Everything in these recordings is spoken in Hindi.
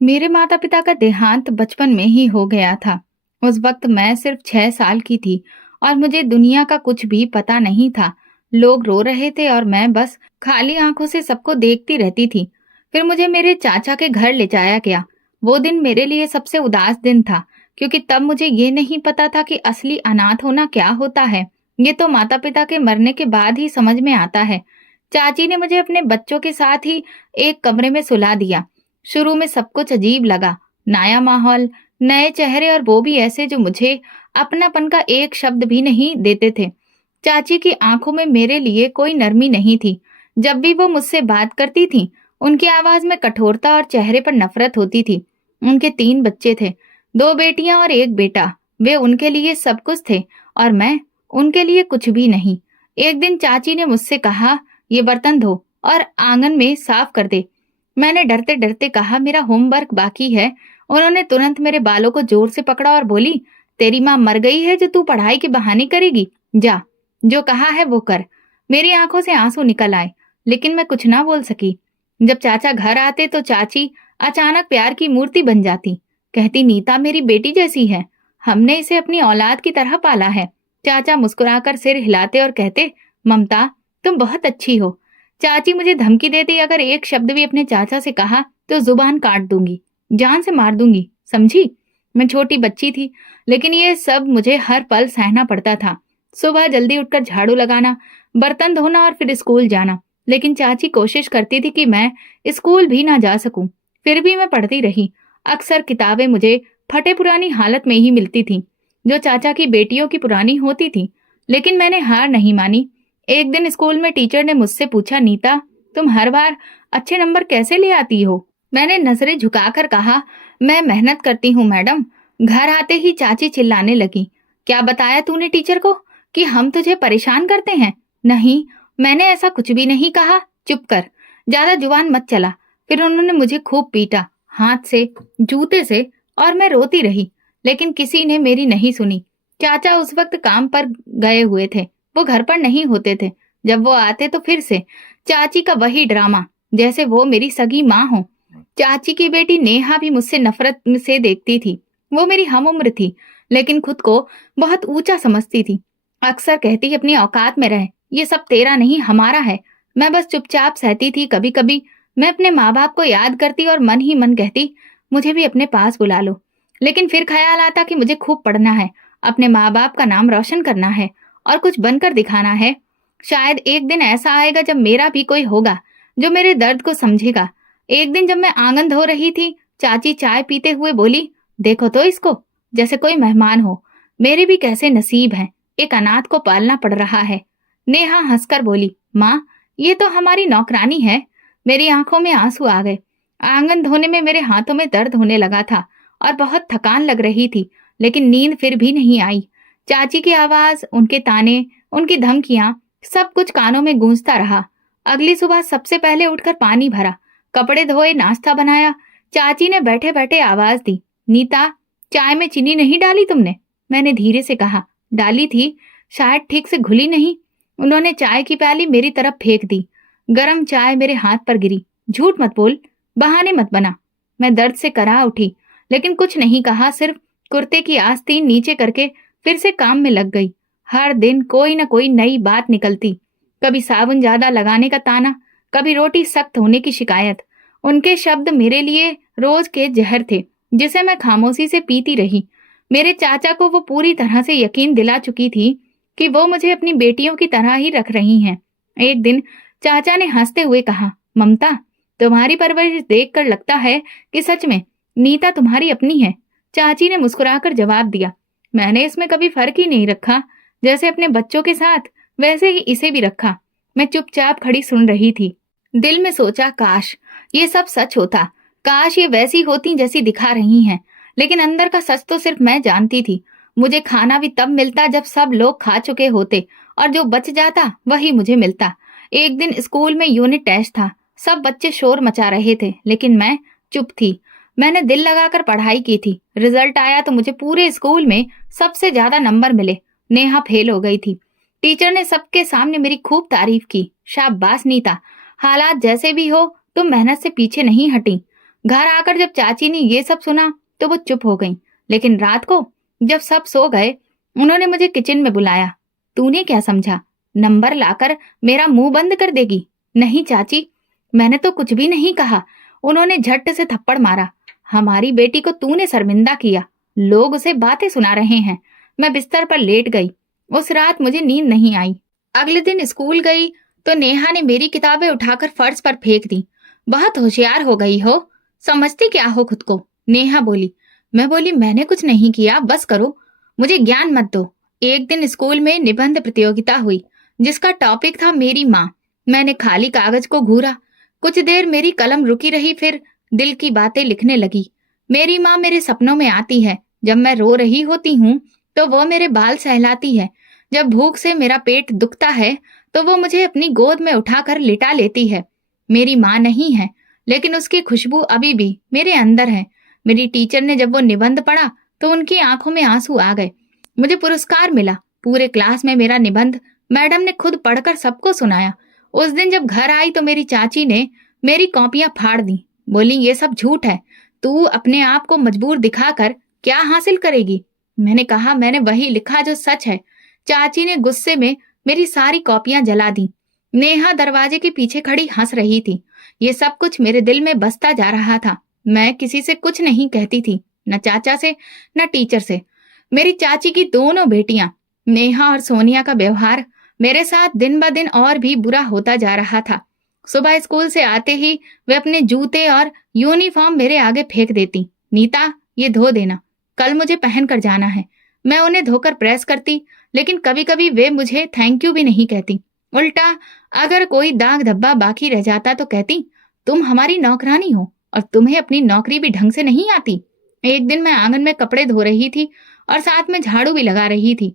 मेरे माता पिता का देहांत बचपन में ही हो गया था। उस वक्त मैं सिर्फ 6 साल की थी और मुझे दुनिया का कुछ भी पता नहीं था। लोग रो रहे थे और मैं बस खाली आंखों से सबको देखती रहती थी। फिर मुझे मेरे चाचा के घर ले जाया गया। वो दिन मेरे लिए सबसे उदास दिन था, क्योंकि तब मुझे ये नहीं पता था कि असली अनाथ होना क्या होता है। ये तो माता पिता के मरने के बाद ही समझ में आता है। चाची ने मुझे अपने बच्चों के साथ ही एक कमरे में सुला दिया। शुरू में सब कुछ अजीब लगा। नया माहौल, नए चेहरे और वो भी ऐसे जो मुझे अपनापन का एक शब्द भी नहीं देते थे। चाची की आंखों में मेरे लिए कोई नरमी नहीं थी। जब भी वो मुझसे बात करती थी, उनकी आवाज में कठोरता और चेहरे पर नफरत होती थी। उनके 3 बच्चे थे, 2 बेटियां और एक बेटा। वे उनके लिए सब कुछ थे और मैं उनके लिए कुछ भी नहीं। एक दिन चाची ने मुझसे कहा, ये बर्तन धो और आंगन में साफ कर दे। मैंने डरते डरते कहा, मेरा होमवर्क बाकी है। उन्होंने तुरंत मेरे बालों को जोर से पकड़ा और बोली, तेरी माँ मर गई है जो तू पढ़ाई के बहाने करेगी? जा, जो कहा है वो कर। मेरी आंखों से आंसू निकल आए, लेकिन मैं कुछ ना बोल सकी। जब चाचा घर आते तो चाची अचानक प्यार की मूर्ति बन जाती। कहती, नीता मेरी बेटी जैसी है, हमने इसे अपनी औलाद की तरह पाला है। चाचा मुस्कुराकर सिर हिलाते और कहते, ममता तुम बहुत अच्छी हो। चाची मुझे धमकी देती, अगर एक शब्द भी अपने चाचा से कहा तो जुबान काट दूंगी, जान से मार दूंगी, समझी? मैं छोटी बच्ची थी, लेकिन ये सब मुझे हर पल सहना पड़ता था। सुबह जल्दी उठकर झाड़ू लगाना, बर्तन धोना और फिर स्कूल जाना। लेकिन चाची कोशिश करती थी कि मैं स्कूल भी ना जा सकूं। फिर भी मैं पढ़ती रही। अक्सर किताबें मुझे फटे पुरानी हालत में ही मिलती थीं, जो चाचा की बेटियों की पुरानी होती थी। लेकिन मैंने हार नहीं मानी। एक दिन स्कूल में टीचर ने मुझसे पूछा, नीता तुम हर बार अच्छे नंबर कैसे ले आती हो? मैंने नजरें झुकाकर कहा, मैं मेहनत करती हूँ मैडम। घर आते ही चाची चिल्लाने लगी, क्या बताया तूने टीचर को कि हम तुझे परेशान करते हैं? नहीं, मैंने ऐसा कुछ भी नहीं कहा। चुप कर, ज्यादा जुबान मत चला। फिर उन्होंने मुझे खूब पीटा, हाथ से, जूते से, और मैं रोती रही, लेकिन किसी ने मेरी नहीं सुनी। चाचा उस वक्त काम पर गए हुए थे, वो घर पर नहीं होते थे। जब वो आते तो फिर से चाची का वही ड्रामा, जैसे वो मेरी सगी माँ हो। चाची की बेटी नेहा भी मुझसे नफरत से देखती थी। वो मेरी हम उम्र थी, लेकिन खुद को बहुत ऊंचा समझती थी। अक्सर कहती, अपनी औकात में रह, ये सब तेरा नहीं हमारा है। मैं बस चुपचाप सहती थी। कभी कभी मैं अपने माँ बाप को याद करती और मन ही मन कहती, मुझे भी अपने पास बुला लो। लेकिन फिर ख्याल आता कि मुझे खूब पढ़ना है, अपने माँ बाप का नाम रोशन करना है और कुछ बनकर दिखाना है। शायद एक दिन ऐसा आएगा जब मेरा भी कोई होगा जो मेरे दर्द को समझेगा। एक दिन जब मैं आंगन धो रही थी, चाची चाय पीते हुए बोली, देखो तो इसको, जैसे कोई मेहमान हो। मेरे भी कैसे नसीब हैं, एक अनाथ को पालना पड़ रहा है। नेहा हंसकर बोली, माँ ये तो हमारी नौकरानी है। मेरी आंखों में आंसू आ गए। आंगन धोने में मेरे हाथों में दर्द होने लगा था और बहुत थकान लग रही थी, लेकिन नींद फिर भी नहीं आई। चाची की आवाज, उनके ताने, उनकी धमकियां, सब कुछ कानों में गूंजता रहा। अगली सुबह सबसे पहले उठकर पानी भरा, कपड़े धोए, नाश्ता बनाया। चाची ने बैठे बैठे आवाज दी, नीता चाय में चीनी नहीं डाली तुमने? मैंने धीरे से कहा, डाली थी, शायद ठीक से घुली नहीं। उन्होंने चाय की प्याली मेरी तरफ फेंक दी। गरम चाय मेरे हाथ पर गिरी। झूठ मत बोल, बहाने मत बना। मैं दर्द से करा उठी, लेकिन कुछ नहीं कहा, सिर्फ कुर्ते की आस्तीन नीचे करके फिर से काम में लग गई। हर दिन कोई न कोई नई बात निकलती। कभी साबुन ज्यादा लगाने का ताना, कभी रोटी सख्त होने की शिकायत। उनके शब्द मेरे लिए रोज के जहर थे, जिसे मैं खामोशी से पीती रही। मेरे चाचा को वो पूरी तरह से यकीन दिला चुकी थी कि वो मुझे अपनी बेटियों की तरह ही रख रही हैं। एक दिन चाचा ने हंसते हुए कहा, ममता तुम्हारी परवरिश देखकर लगता है कि सच में नीता तुम्हारी अपनी है। चाची ने मुस्कुराकर जवाब दिया, मैंने इसमें कभी फर्क ही नहीं रखा। जैसे अपने बच्चों के साथ वैसे ही इसे भी रखा। मैं चुपचाप खड़ी सुन रही थी। दिल में सोचा, काश ये सब सच होता, काश ये वैसी होती जैसी दिखा रही हैं। लेकिन अंदर का सच तो सिर्फ मैं जानती थी। मुझे खाना भी तब मिलता जब सब लोग खा चुके होते, और जो बच जाता वही मुझे मिलता। एक दिन स्कूल में यूनिट टेस्ट था। सब बच्चे शोर मचा रहे थे, लेकिन मैं चुप थी। मैंने दिल लगाकर पढ़ाई की थी। रिजल्ट आया तो मुझे पूरे स्कूल में सबसे ज्यादा नंबर मिले। नेहा फेल हो गई थी। टीचर ने सबके सामने मेरी खूब तारीफ की। शाबाश नीता, हालात जैसे भी हो तुम मेहनत से पीछे नहीं हटी। घर आकर जब चाची ने ये सब सुना तो वो चुप हो गईं। लेकिन रात को जब सब सो गए, उन्होंने मुझे किचन में बुलाया। तूने क्या समझा, नंबर लाकर मेरा मुंह बंद कर देगी? नहीं चाची, मैंने तो कुछ भी नहीं कहा। उन्होंने झट से थप्पड़ मारा। हमारी बेटी को तूने शर्मिंदा किया, लोग उसे बातें सुना रहे हैं। मैं बिस्तर पर लेट गई। उस रात मुझे नींद नहीं आई। अगले दिन स्कूल गई तो नेहा ने मेरी किताबें उठाकर फर्श पर फेंक दी। बहुत होशियार हो गई हो, समझती क्या हो खुद को? नेहा बोली। मैं बोली, मैंने कुछ नहीं किया, बस करो, मुझे ज्ञान मत दो। एक दिन स्कूल में निबंध प्रतियोगिता हुई जिसका टॉपिक था मेरी माँ। मैंने खाली कागज को घूरा। कुछ देर मेरी कलम रुकी रही, फिर दिल की बातें लिखने लगी। मेरी माँ मेरे सपनों में आती है। जब मैं रो रही होती हूँ तो वो मेरे बाल सहलाती है। जब भूख से मेरा पेट दुखता है तो वो मुझे अपनी गोद में उठाकर लिटा लेती है। मेरी माँ नहीं है, लेकिन उसकी खुशबू अभी भी मेरे अंदर है। मेरी टीचर ने जब वो निबंध पढ़ा तो उनकी आंखों में आंसू आ गए। मुझे पुरस्कार मिला। पूरे क्लास में मेरा निबंध मैडम ने खुद पढ़कर सबको सुनाया। उस दिन जब घर आई तो मेरी चाची ने मेरी कॉपियां फाड़ दी। बोली, ये सब झूठ है, तू अपने आप को मजबूर दिखाकर क्या हासिल करेगी? मैंने कहा, मैंने वही लिखा जो सच है। चाची ने गुस्से में मेरी सारी कॉपियां जला दी। नेहा दरवाजे के पीछे खड़ी हंस रही थी। ये सब कुछ मेरे दिल में बसता जा रहा था। मैं किसी से कुछ नहीं कहती थी, न चाचा से न टीचर से। मेरी चाची की दोनों बेटियां नेहा और सोनिया का व्यवहार मेरे साथ दिन ब दिन और भी बुरा होता जा रहा था। सुबह स्कूल से आते ही वे अपने जूते और यूनिफॉर्म मेरे आगे फेंक देती। नीता, ये धो देना, कल मुझे पहन कर जाना है। मैं उन्हें धोकर प्रेस करती, लेकिन कभी कभी वे मुझे थैंक यू भी नहीं कहती। उल्टा अगर कोई दाग धब्बा बाकी रह जाता तो कहती, तुम हमारी नौकरानी हो और तुम्हें अपनी नौकरी भी ढंग से नहीं आती। एक दिन मैं आंगन में कपड़े धो रही थी और साथ में झाड़ू भी लगा रही थी।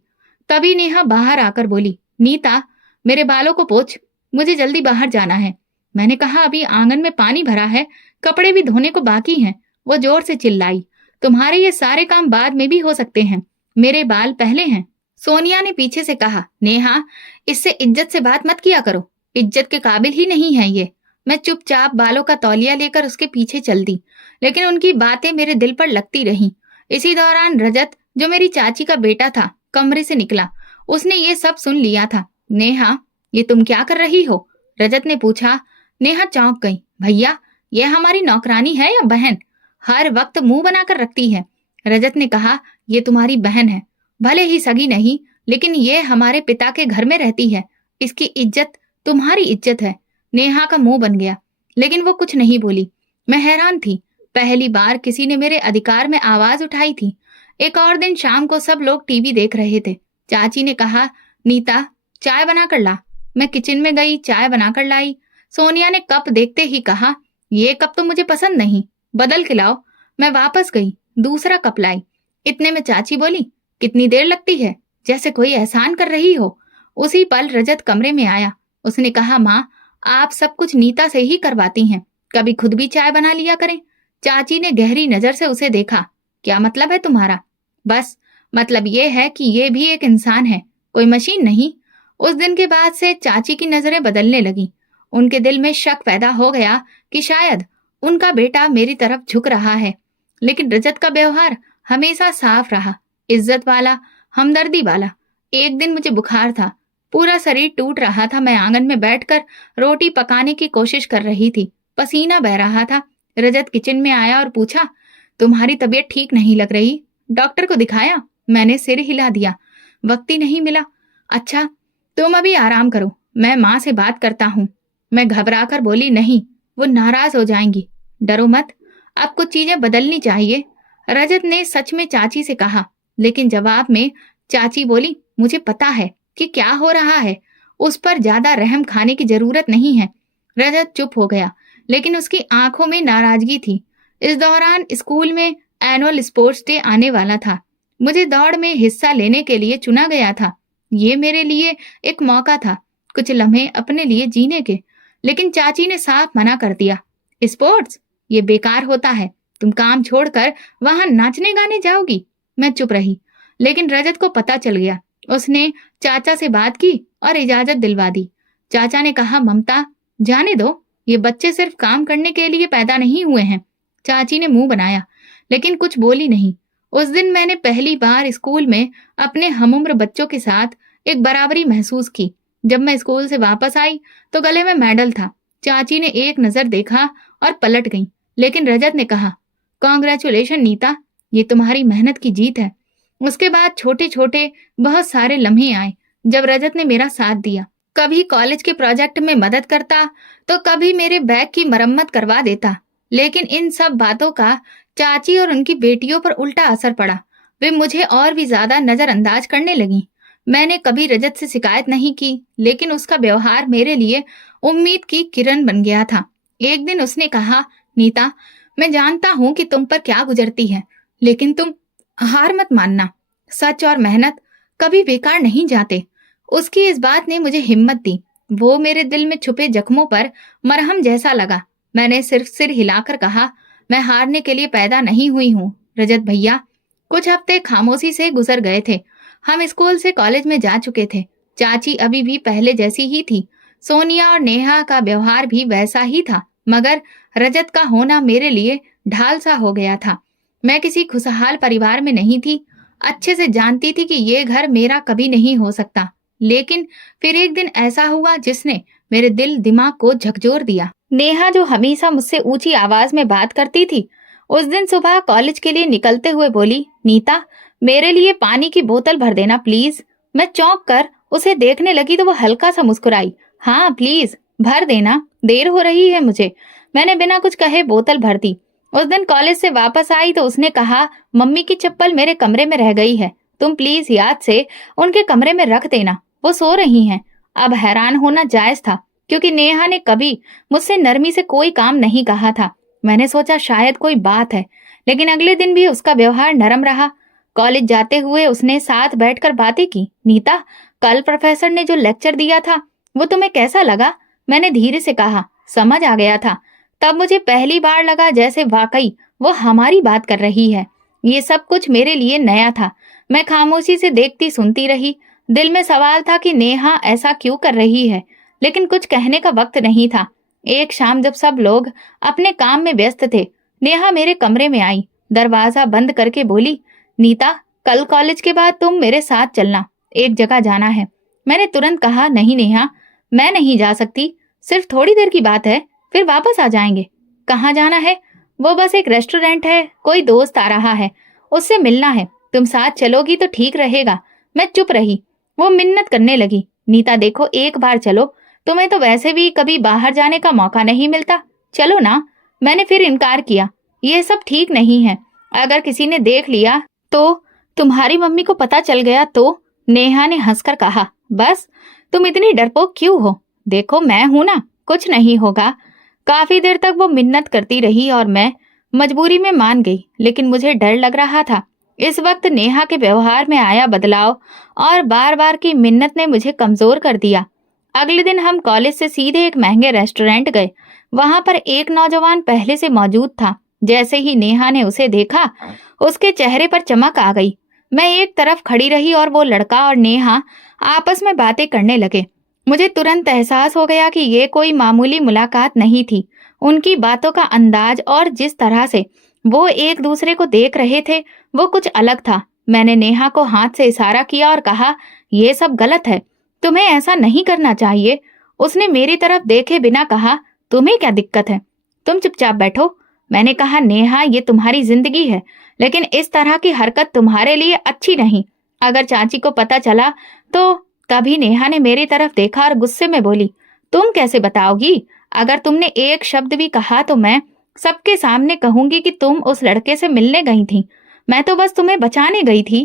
तभी नेहा बाहर आकर बोली, नीता, मेरे बालों को पोंछ, मुझे जल्दी बाहर जाना है। मैंने कहा, अभी आंगन में पानी भरा है, कपड़े भी धोने को बाकी हैं। वो जोर से चिल्लाई, तुम्हारे ये सारे काम बाद में भी हो सकते हैं, मेरे बाल पहले हैं। सोनिया ने पीछे से कहा, नेहा, इससे इज्जत से बात मत किया करो, इज्जत के काबिल ही नहीं है ये। मैं चुपचाप बालों का तौलिया लेकर उसके पीछे चल दी, लेकिन उनकी बातें मेरे दिल पर लगती रहीं। इसी दौरान रजत, जो मेरी चाची का बेटा था, कमरे से निकला। उसने ये सब सुन लिया था। नेहा, ये तुम क्या कर रही हो? रजत ने पूछा। नेहा चौंक गई। भैया, ये हमारी नौकरानी है या बहन? हर वक्त मुंह बनाकर रखती है। रजत ने कहा, ये तुम्हारी बहन है, भले ही सगी नहीं, लेकिन ये हमारे पिता के घर में रहती है। इसकी इज्जत तुम्हारी इज्जत है। नेहा का मुंह बन गया, लेकिन वो कुछ नहीं बोली। मैं हैरान थी, पहली बार किसी ने मेरे अधिकार में आवाज उठाई थी। एक और दिन शाम को सब लोग टीवी देख रहे थे। चाची ने कहा, नीता, चाय बना कर ला। मैं किचन में गई, चाय बनाकर लाई। सोनिया ने कप देखते ही कहा, ये कप तो मुझे पसंद नहीं, बदल के लाओ। मैं वापस गई, दूसरा कप लाई। इतने में चाची बोली, कितनी देर लगती है, जैसे कोई एहसान कर रही हो। उसी पल रजत कमरे में आया। उसने कहा, माँ, आप सब कुछ नीता से ही करवाती हैं, कभी खुद भी चाय बना लिया करें। चाची ने गहरी नजर से उसे देखा। क्या मतलब है तुम्हारा? बस मतलब ये है कि ये भी एक इंसान है, कोई मशीन नहीं। उस दिन के बाद से चाची की नजरें बदलने लगी। उनके दिल में शक पैदा हो गया कि शायद उनका बेटा मेरी तरफ झुक रहा है। लेकिन रजत का व्यवहार हमेशा साफ रहा, इज्जत वाला, हमदर्दी वाला। एक दिन मुझे बुखार था, पूरा शरीर टूट रहा था। मैं आंगन में बैठकर रोटी पकाने की कोशिश कर रही थी, पसीना बह रहा था। रजत किचन में आया और पूछा, तुम्हारी तबीयत ठीक नहीं लग रही, डॉक्टर को दिखाया? मैंने सिर हिला दिया, वक्त ही नहीं मिला। अच्छा, तुम अभी आराम करो, मैं माँ से बात करता हूँ। मैं घबराकर बोली, नहीं, वो नाराज हो जाएंगी। डरो मत, अब कुछ चीजें बदलनी चाहिए। रजत ने सच में चाची से कहा, लेकिन जवाब में चाची बोली, मुझे पता है कि क्या हो रहा है, उस पर ज्यादा रहम खाने की जरूरत नहीं है। रजत चुप हो गया, लेकिन उसकी आंखों में नाराजगी थी। इस दौरान स्कूल में एनुअल स्पोर्ट्स डे आने वाला था। मुझे दौड़ में हिस्सा लेने के लिए चुना गया था। ये मेरे लिए एक मौका था, कुछ लम्हे अपने लिए जीने के। लेकिन चाची ने साफ मना कर दिया, स्पोर्ट्स ये बेकार होता है, तुम काम छोड़कर वहां नाचने गाने जाओगी। मैं चुप रही, लेकिन रजत को पता चल गया। उसने चाचा से बात की और इजाजत दिलवा दी। चाचा ने कहा, ममता, जाने दो, ये बच्चे सिर्फ काम करने के लिए पैदा नहीं हुए हैं। चाची ने मुंह बनाया, लेकिन कुछ बोली नहीं। उस दिन मैंने पहली बार स्कूल में अपने हमउम्र बच्चों के साथ एक बराबरी महसूस की। जब मैं स्कूल से वापस आई तो गले में मेडल था। चाची ने एक नजर देखा और पलट गई, लेकिन रजत ने कहा, कॉन्ग्रेचुलेशन नीता, ये तुम्हारी मेहनत की जीत है। उसके बाद छोटे छोटे बहुत सारे लम्हे आए जब रजत ने मेरा साथ दिया। कभी कॉलेज के प्रोजेक्ट में मदद करता तो कभी मेरे बैग की मरम्मत करवा देता। लेकिन इन सब बातों का चाची और उनकी बेटियों पर उल्टा असर पड़ा। वे मुझे और भी ज्यादा नजरअंदाज करने लगी। मैंने कभी रजत से शिकायत नहीं की, लेकिन उसका व्यवहार मेरे लिए उम्मीद की किरण बन गया था। एक दिन उसने कहा, नीता, मैं जानता हूं कि तुम पर क्या गुजरती है, लेकिन तुम हार मत मानना। सच और मेहनत कभी बेकार नहीं जाते। उसकी इस बात ने मुझे हिम्मत दी। वो मेरे दिल में छुपे जख्मों पर मरहम जैसा लगा। मैंने सिर्फ सिर हिलाकर कहा, मैं हारने के लिए पैदा नहीं हुई हूँ रजत भैया। कुछ हफ्ते खामोशी से गुजर गए थे। हम स्कूल से कॉलेज में जा चुके थे। चाची अभी भी पहले जैसी ही थी। सोनिया और नेहा का व्यवहार भी वैसा ही था, मगर रजत का होना मेरे लिए ढाल सा हो गया था। मैं किसी खुशहाल परिवार में नहीं थी। अच्छे से जानती थी कि ये घर मेरा कभी नहीं हो सकता। लेकिन फिर एक दिन ऐसा हुआ जिसने मेरे दिल दिमाग को झकझोर दिया। नेहा, जो हमेशा मुझसे ऊंची आवाज में बात करती थी, उस दिन सुबह कॉलेज के लिए निकलते हुए बोली, नीता, मेरे लिए पानी की बोतल भर देना प्लीज। मैं चौंक कर उसे देखने लगी तो वो हल्का सा मुस्कुराई। हाँ प्लीज, भर देना, देर हो रही है मुझे। मैंने बिना कुछ कहे बोतल भर दी। उस दिन कॉलेज से वापस आई तो उसने कहा, मम्मी की चप्पल मेरे कमरे में रह गई है, तुम प्लीज याद से उनके कमरे में रख देना, वो सो रही हैं। अब हैरान होना जायज था, क्योंकि नेहा ने कभी मुझसे नरमी से कोई काम नहीं कहा था। मैंने सोचा शायद कोई बात है, लेकिन अगले दिन भी उसका व्यवहार नरम रहा। कॉलेज जाते हुए उसने साथ बैठकर बातें की। नीता, कल प्रोफेसर ने जो लेक्चर दिया था वो तुम्हें कैसा लगा? मैंने धीरे से कहा। समझ आ गया था। तब मुझे पहली बार लगा जैसे वाकई वो हमारी बात कर रही है। ये सब कुछ मेरे लिए नया था। मैं खामोशी से देखती सुनती रही। दिल में सवाल था कि नेहा ऐसा क्यों कर रही है, लेकिन कुछ कहने का वक्त नहीं था। एक शाम जब सब लोग अपने काम में व्यस्त थे, नेहा मेरे कमरे में आई। दरवाजा बंद करके बोली, नीता, कल कॉलेज के बाद तुम मेरे साथ चलना, एक जगह जाना है। मैंने तुरंत कहा, नहीं नेहा, मैं नहीं जा सकती, सिर्फ थोड़ी देर की बात है, फिर वापस आ जाएंगे। कहाँ जाना है? वो बस एक रेस्टोरेंट है, कोई दोस्त आ रहा है, उससे मिलना है, तुम साथ चलोगी तो ठीक रहेगा। मैं चुप रही। वो मिन्नत करने लगी, नीता देखो, एक बार चलो, तुम्हें तो वैसे भी कभी बाहर जाने का मौका नहीं मिलता, चलो ना। मैंने फिर इनकार किया। ये सब ठीक नहीं है, अगर किसी ने देख लिया तो, तुम्हारी मम्मी को पता चल गया तो। नेहा ने हंसकर कहा, बस तुम इतनी डरपोक क्यों हो? देखो मैं हूं ना, कुछ नहीं होगा। काफी देर तक वो मिन्नत करती रही और मैं मजबूरी में मान गई, लेकिन मुझे डर लग रहा था। इस वक्त नेहा के व्यवहार में आया बदलाव और बार बार की मिन्नत ने मुझे कमजोर कर दिया। अगले दिन हम कॉलेज से सीधे एक महंगे रेस्टोरेंट गए। वहां पर एक नौजवान पहले से मौजूद था। जैसे ही नेहा ने उसे देखा, उसके चेहरे पर चमक आ गई। मैं एक तरफ खड़ी रही और वो लड़का और नेहा आपस में बातें करने लगे। मुझे तुरंत एहसास हो गया कि ये कोई मामूली मुलाकात नहीं थी। उनकी बातों का अंदाज और जिस तरह से वो एक दूसरे को देख रहे थे, वो कुछ अलग था। मैंने नेहा को हाथ से इशारा किया और कहा, ये सब गलत है, तुम्हें ऐसा नहीं करना चाहिए। उसने मेरी तरफ देखे बिना कहा, तुम्हें क्या दिक्कत है, तुम चुपचाप बैठो। मैंने कहा, नेहा, ये तुम्हारी जिंदगी है, लेकिन इस तरह की हरकत तुम्हारे लिए अच्छी नहीं। अगर चाची को पता चला तो। तभी नेहा ने मेरी तरफ देखा और गुस्से में बोली, तुम कैसे बताओगी? अगर तुमने एक शब्द भी कहा तो मैं सबके सामने कहूंगी कि तुम उस लड़के से मिलने गई थी। मैं तो बस तुम्हें बचाने गई थी।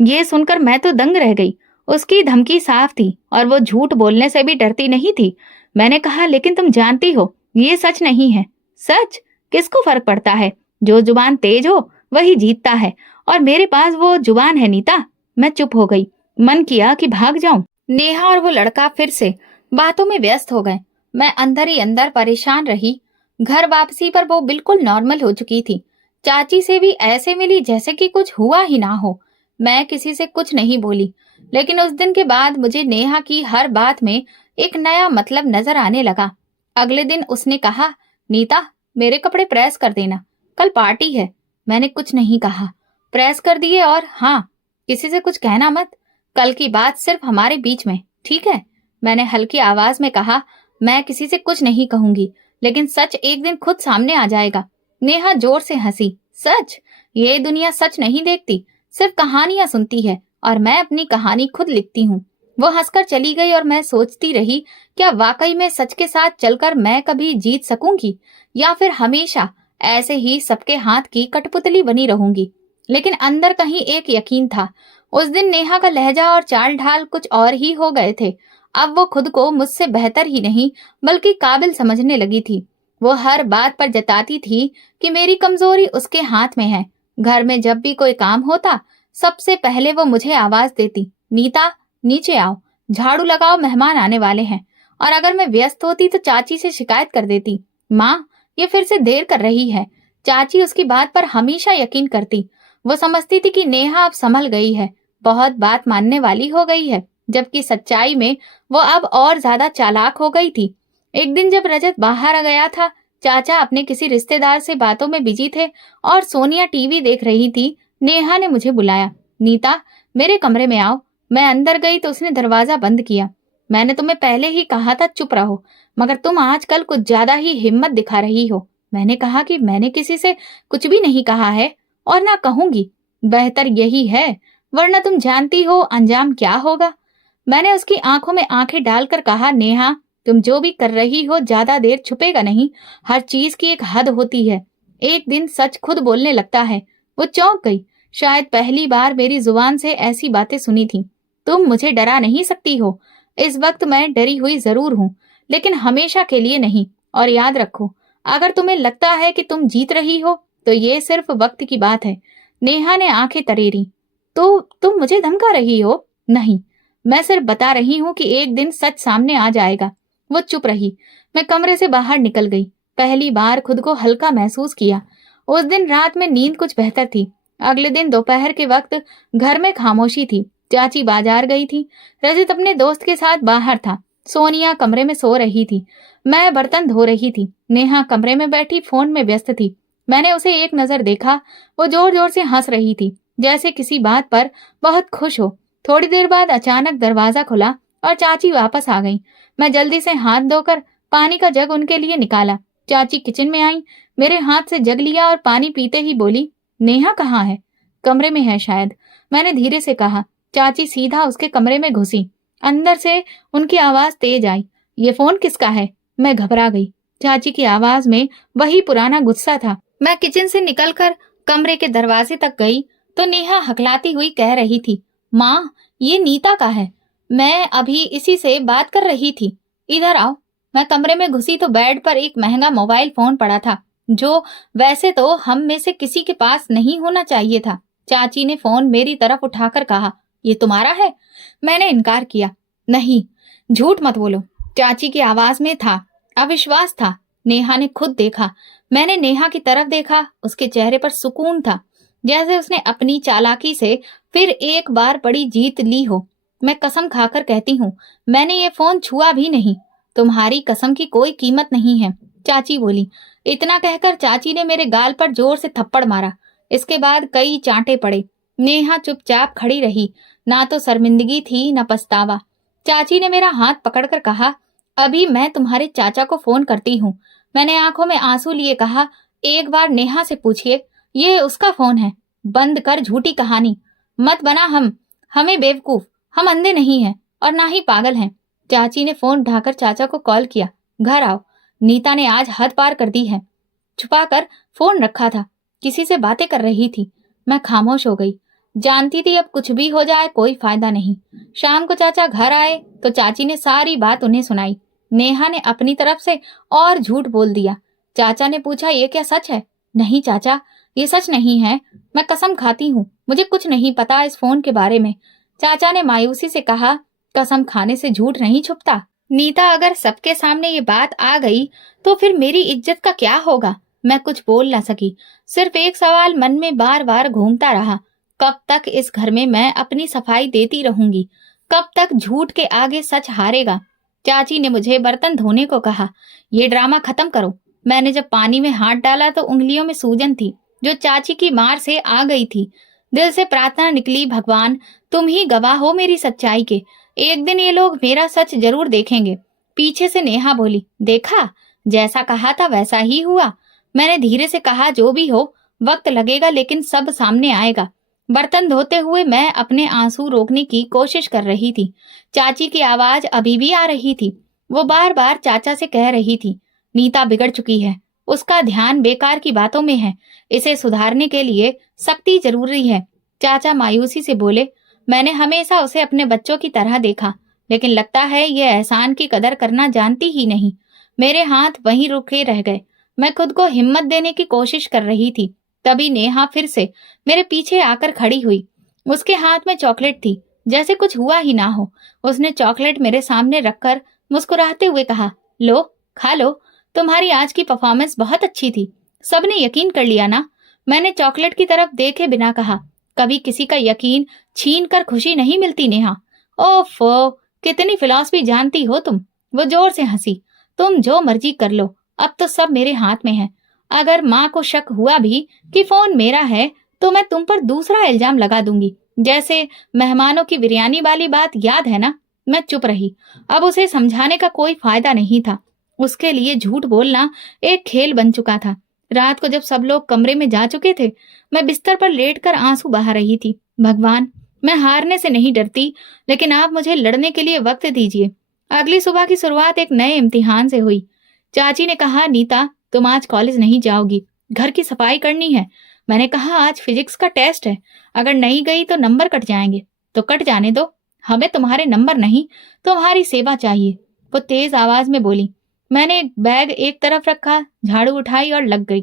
ये सुनकर मैं तो दंग रह गई। उसकी धमकी साफ थी और वो झूठ बोलने से भी डरती नहीं थी। मैंने कहा, लेकिन तुम जानती हो ये सच नहीं है। सच? किसको फर्क पड़ता है? जो जुबान तेज हो वही जीतता है, और मेरे पास वो जुबान है नीता। मैं चुप हो गई। मन किया कि भाग जाऊं। नेहा और वो लड़का फिर से बातों में व्यस्त हो गए। मैं अंदर ही अंदर परेशान रही। घर वापसी पर वो बिल्कुल नॉर्मल हो चुकी थी। चाची से भी ऐसे मिली जैसे कि कुछ हुआ ही ना हो। मैं किसी से कुछ नहीं बोली, लेकिन उस दिन के बाद मुझे नेहा की हर बात में एक नया मतलब नजर आने लगा। अगले दिन उसने कहा, नीता, मेरे कपड़े प्रेस कर देना। कल पार्टी है। मैंने कुछ नहीं कहा, प्रेस कर दिए और हाँ, किसी से कुछ कहना मत। कल की बात सिर्फ हमारे बीच में, ठीक है? मैंने हल्की आवाज में कहा। मैं किसी से कुछ नहीं कहूंगी, लेकिन सच एक दिन खुद सामने आ जाएगा। नेहा जोर से हंसी। सच? ये दुनिया सच नहीं देखती, सिर्फ कहानियां सुनती है और मैं अपनी कहानी खुद लिखती हूँ। वो हंसकर चली गई और मैं सोचती रही, क्या वाकई में सच के साथ चलकर मैं कभी जीत सकूंगी या फिर हमेशा ऐसे ही सबके हाथ की कठपुतली बनी रहूंगी। लेकिन अंदर कहीं एक यकीन था। उस दिन नेहा का लहजा और चाल ढाल कुछ और ही हो गए थे। अब वो खुद को मुझसे बेहतर ही नहीं बल्कि काबिल समझने लगी थी। वो हर बात पर जताती थी कि मेरी कमजोरी उसके हाथ में है। घर में जब भी कोई काम होता, सबसे पहले वो मुझे आवाज देती, नीता नीचे आओ, झाड़ू लगाओ, मेहमान आने वाले हैं। और अगर मैं व्यस्त होती तो चाची से शिकायत कर देती, माँ ये फिर से देर कर रही है। चाची उसकी बात पर हमेशा यकीन करती। वो समझती थी कि नेहा अब संभल गई है, बहुत बात मानने वाली हो गई है, जबकि सच्चाई में वो अब और ज्यादा चालाक हो गई थी। एक दिन जब रजत बाहर आ गया था, चाचा अपने किसी रिश्तेदार से बातों में बिजी थे और सोनिया टीवी देख रही थी। नेहा ने मुझे बुलाया, नीता मेरे कमरे में आओ। मैं अंदर गई तो उसने दरवाजा बंद किया। मैंने तुम्हें पहले ही कहा था चुप रहो, मगर तुम आजकल कुछ ज्यादा ही हिम्मत दिखा रही हो। मैंने कहा कि मैंने किसी से कुछ भी नहीं कहा है और ना कहूंगी। बेहतर यही है, वरना तुम जानती हो अंजाम क्या होगा। मैंने उसकी आंखों में आंखें डालकर कहा, नेहा तुम जो भी कर रही हो ज्यादा देर छुपेगा नहीं। हर चीज की एक हद होती है। एक दिन सच खुद बोलने लगता है। वो चौंक गई। शायद पहली बार मेरी जुबान से ऐसी बातें सुनी थी। तुम मुझे डरा नहीं सकती हो। इस वक्त मैं डरी हुई जरूर हूँ, लेकिन हमेशा के लिए नहीं। और याद रखो, अगर तुम्हें लगता है कि तुम जीत रही हो तो ये सिर्फ वक्त की बात है। नेहा ने आंखें तरेरी। तो तुम मुझे धमका रही हो? नहीं, मैं सिर्फ बता रही हूँ कि एक दिन सच सामने आ जाएगा। वो चुप रही। मैं कमरे से बाहर निकल गई। पहली बार खुद को हल्का महसूस किया। उस दिन रात में नींद कुछ बेहतर थी। अगले दिन दोपहर के वक्त घर में खामोशी थी। चाची बाजार गई थी। रजत अपने दोस्त के साथ बाहर था। सोनिया कमरे में सो रही थी। मैं बर्तन धो रही थी। नेहा कमरे में बैठी फोन में व्यस्त थी। मैंने उसे एक नजर देखा। वो जोर जोर से हंस रही थी, जैसे किसी बात पर बहुत खुश हो। थोड़ी देर बाद अचानक दरवाजा खुला और चाची वापस आ गई। मैं जल्दी से हाथ धोकर पानी का जग उनके लिए निकाला। चाची किचन में आई, मेरे हाथ से जग लिया और पानी पीते ही बोली, नेहा कहाँ है? कमरे में है शायद, मैंने धीरे से कहा। चाची सीधा उसके कमरे में घुसी। अंदर से उनकी आवाज तेज आई, ये फोन किसका है? मैं घबरा गई। चाची की आवाज में वही पुराना गुस्सा था। मैं किचन से निकलकर कमरे के दरवाजे तक गई तो नेहा हकलाती हुई कह रही थी, माँ ये नीता का है, मैं अभी इसी से बात कर रही थी, इधर आओ। मैं कमरे में घुसी तो बेड पर एक महंगा मोबाइल फोन पड़ा था, जो वैसे तो हम में से किसी के पास नहीं होना चाहिए था। चाची ने फोन मेरी तरफ उठाकर कहा, ये तुम्हारा है? मैंने इनकार किया। नहीं, झूठ मत बोलो। चाची की आवाज में था अविश्वास था। नेहा ने खुद देखा। मैंने नेहा की तरफ देखा। उसके चेहरे पर सुकून था, जैसे उसने अपनी चालाकी से फिर एक बार बड़ी जीत ली हो। मैं कसम खाकर कहती हूँ, मैंने ये फोन छुआ भी नहीं। तुम्हारी कसम की कोई कीमत नहीं है, चाची बोली। इतना कहकर चाची ने मेरे गाल पर जोर से थप्पड़ मारा। इसके बाद कई चांटे पड़े। नेहा चुपचाप खड़ी रही, ना तो शर्मिंदगी थी न पछतावा। चाची ने मेरा हाथ पकड़कर कहा, अभी मैं तुम्हारे चाचा को फोन करती हूँ। मैंने आंखों में आंसू लिए कहा, एक बार नेहा से पूछिए, ये उसका फोन है। बंद कर झूठी कहानी, मत बना हमें बेवकूफ। हम अंधे नहीं हैं और ना ही पागल हैं। चाची ने फोन उठाकर चाचा को कॉल किया, घर आओ, नीता ने आज हद पार कर दी है। छुपाकर फोन रखा था, किसी से बातें कर रही थी। मैं खामोश हो गई। जानती थी अब कुछ भी हो जाए कोई फायदा नहीं। शाम को चाचा घर आए तो चाची ने सारी बात उन्हें सुनाई। नेहा ने अपनी तरफ से और झूठ बोल दिया। चाचा ने पूछा, ये क्या सच है? नहीं चाचा, ये सच नहीं है, मैं कसम खाती हूँ, मुझे कुछ नहीं पता इस फोन के बारे में। चाचा ने मायूसी से कहा, कसम खाने से झूठ नहीं छुपता। नीता, अगर सबके सामने ये बात आ गई तो फिर मेरी इज्जत का क्या होगा? मैं कुछ बोल ना सकी। सिर्फ एक सवाल मन में बार बार घूमता रहा, कब तक इस घर में मैं अपनी सफाई देती रहूंगी? कब तक झूठ के आगे सच हारेगा? चाची ने मुझे बर्तन धोने को कहा, ये ड्रामा खत्म करो। मैंने जब पानी में हाथ डाला तो उंगलियों में सूजन थी, जो चाची की मार से आ गई थी। दिल से प्रार्थना निकली, भगवान तुम ही गवाह हो मेरी सच्चाई के, एक दिन ये लोग मेरा सच जरूर देखेंगे। पीछे से नेहा बोली, देखा, जैसा कहा था वैसा ही हुआ। मैंने धीरे से कहा, जो भी हो, वक्त लगेगा लेकिन सब सामने आएगा। बर्तन धोते हुए मैं अपने आंसू रोकने की कोशिश कर रही थी। चाची की आवाज अभी भी आ रही थी। वो बार बार चाचा से कह रही थी, नीता बिगड़ चुकी है, उसका ध्यान बेकार की बातों में है, इसे सुधारने के लिए सख्ती जरूरी है। चाचा मायूसी से बोले, मैंने हमेशा उसे अपने बच्चों की तरह देखा, लेकिन लगता है ये एहसान की कदर करना जानती ही नहीं। मेरे हाथ वहीं रुके रह गए। मैं खुद को हिम्मत देने की कोशिश कर रही थी। तभी नेहा फिर से मेरे पीछे आकर खड़ी हुई। उसके हाथ में चॉकलेट थी, जैसे कुछ हुआ ही ना हो। उसने चॉकलेट मेरे सामने रखकर मुस्कुराते हुए कहा, लो, खा लो, तुम्हारी आज की परफॉर्मेंस बहुत अच्छी थी, सबने यकीन कर लिया ना। मैंने चॉकलेट की तरफ देखे बिना कहा, कभी किसी का यकीन छीन कर खुशी नहीं मिलती नेहा। ओफो, कितनी फिलॉसफी जानती हो तुम। वो जोर से हंसी। तुम जो मर्जी कर लो, अब तो सब मेरे हाथ में है। अगर माँ को शक हुआ भी कि फोन मेरा है तो मैं तुम पर दूसरा इल्जाम लगा दूंगी, जैसे मेहमानों की बिरयानी वाली बात, याद है ना। मैं चुप रही। अब उसे समझाने का कोई फायदा नहीं था। उसके लिए झूठ बोलना एक खेल बन चुका था। रात को जब सब लोग कमरे में जा चुके थे, मैं बिस्तर पर लेटकर आंसू बहा रही थी। भगवान, मैं हारने से नहीं डरती, लेकिन आप मुझे लड़ने के लिए वक्त दीजिए। अगली सुबह की शुरुआत एक नए इम्तिहान से हुई। चाची ने कहा, नीता तुम आज कॉलेज नहीं जाओगी, घर की सफाई करनी है। मैंने कहा, आज फिजिक्स का टेस्ट है, अगर नहीं गई तो नंबर कट जाएंगे। तो कट जाने दो, हमें तुम्हारे नंबर नहीं, तुम्हारी सेवा चाहिए, वो तेज आवाज में बोली। मैंने बैग एक तरफ रखा, झाड़ू उठाई और लग गई।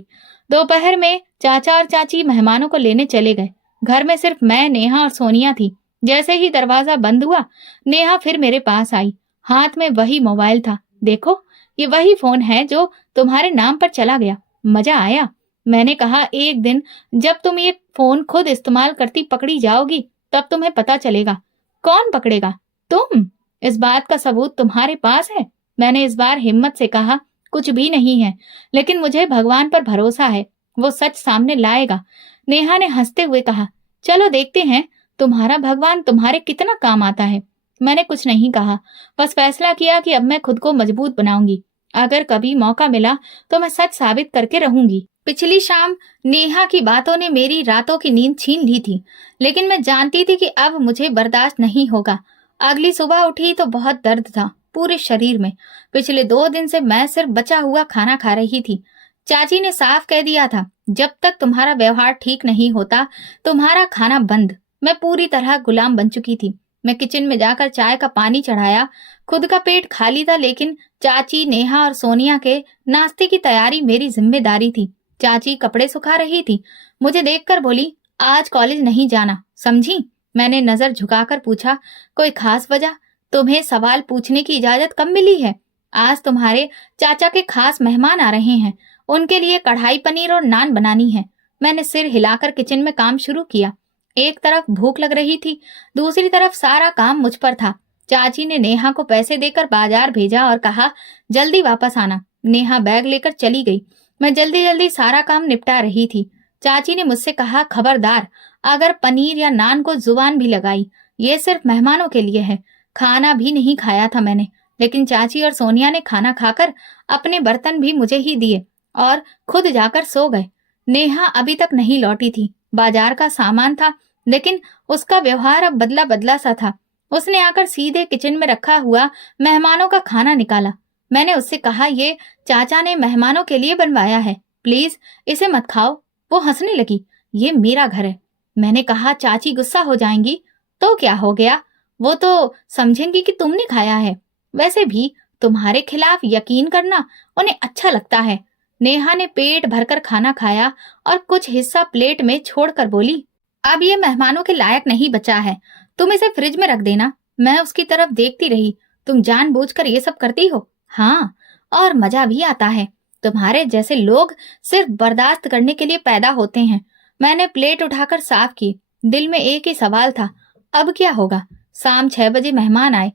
दोपहर में चाचा और चाची मेहमानों को लेने चले गए। घर में सिर्फ मैं, नेहा और सोनिया थी। जैसे ही दरवाजा बंद हुआ, नेहा फिर मेरे पास आई। हाथ में वही मोबाइल था। देखो, ये वही फोन है जो तुम्हारे नाम पर चला गया। मजा आया। मैंने कहा, एक दिन जब तुम ये फोन खुद इस्तेमाल करती पकड़ी जाओगी, तब तुम्हें पता चलेगा। कौन पकड़ेगा? तुम। इस बात का सबूत तुम्हारे पास है? मैंने इस बार हिम्मत से कहा, कुछ भी नहीं है, लेकिन मुझे भगवान पर भरोसा है, वो सच सामने लाएगा। नेहा ने हंसते हुए कहा, चलो देखते हैं तुम्हारा भगवान तुम्हारे कितना काम आता है। मैंने कुछ नहीं कहा, बस फैसला किया कि अब मैं खुद को मजबूत बनाऊंगी। अगर कभी मौका मिला तो मैं सच साबित करके रहूंगी। पिछली शाम नेहा की बातों ने मेरी रातों की नींद छीन ली थी, लेकिन मैं जानती थी कि अब मुझे बर्दाश्त नहीं होगा। अगली सुबह उठी तो बहुत दर्द था पूरे शरीर में। पिछले 2 दिन से मैं सिर्फ बचा हुआ खाना खा रही थी। चाची ने साफ कह दिया था, जब तक तुम्हारा व्यवहार ठीक नहीं होता, तुम्हारा खाना बंद। मैं पूरी तरह गुलाम बन चुकी थी। मैं किचन में जाकर चाय का पानी चढ़ाया। खुद का पेट खाली था, लेकिन चाची, नेहा और सोनिया के नाश्ते की तैयारी मेरी जिम्मेदारी थी। चाची कपड़े सुखा रही थी। मुझे देखकर बोली, आज कॉलेज नहीं जाना, समझी? मैंने नजर झुकाकर पूछा, कोई खास वजह? तुम्हें सवाल पूछने की इजाजत कब मिली है? आज तुम्हारे चाचा के खास मेहमान आ रहे हैं, उनके लिए कढ़ाई पनीर और नान बनानी है। मैंने सिर हिलाकर किचन में काम शुरू किया। एक तरफ भूख लग रही थी, दूसरी तरफ सारा काम मुझ पर था। चाची ने नेहा को पैसे देकर बाजार भेजा और कहा, जल्दी वापस आना। नेहा बैग लेकर चली गई। मैं जल्दी जल्दी सारा काम निपटा रही थी। चाची ने मुझसे कहा, खबरदार अगर पनीर या नान को जुबान भी लगाई, ये सिर्फ मेहमानों के लिए है। खाना भी नहीं खाया था मैंने, लेकिन चाची और सोनिया ने खाना खाकर अपने बर्तन भी मुझे ही दिए और खुद जाकर सो गए। नेहा अभी तक नहीं लौटी थी। बाजार का सामान था, लेकिन उसका व्यवहार अब बदला बदला सा था। उसने आकर सीधे किचन में रखा हुआ मेहमानों का खाना निकाला। मैंने उससे कहा, ये चाचा ने मेहमानों के लिए बनवाया है, प्लीज इसे मत खाओ। वो हंसने लगी, ये मेरा घर है। मैंने कहा, चाची गुस्सा हो जाएंगी। तो क्या हो गया, वो तो समझेंगी कि तुमने खाया है। वैसे भी तुम्हारे खिलाफ यकीन करना उन्हें अच्छा लगता है। नेहा ने पेट भरकर खाना खाया और कुछ हिस्सा प्लेट में छोड़कर बोली, अब ये मेहमानों के लायक नहीं बचा है, तुम इसे फ्रिज में रख देना। मैं उसकी तरफ देखती रही। तुम जानबूझकर ये सब करती हो? हाँ, और मजा भी आता है। तुम्हारे जैसे लोग सिर्फ बर्दाश्त करने के लिए पैदा होते हैं। मैंने प्लेट उठाकर साफ की। दिल में एक ही सवाल था, अब क्या होगा? शाम 6 बजे मेहमान आए।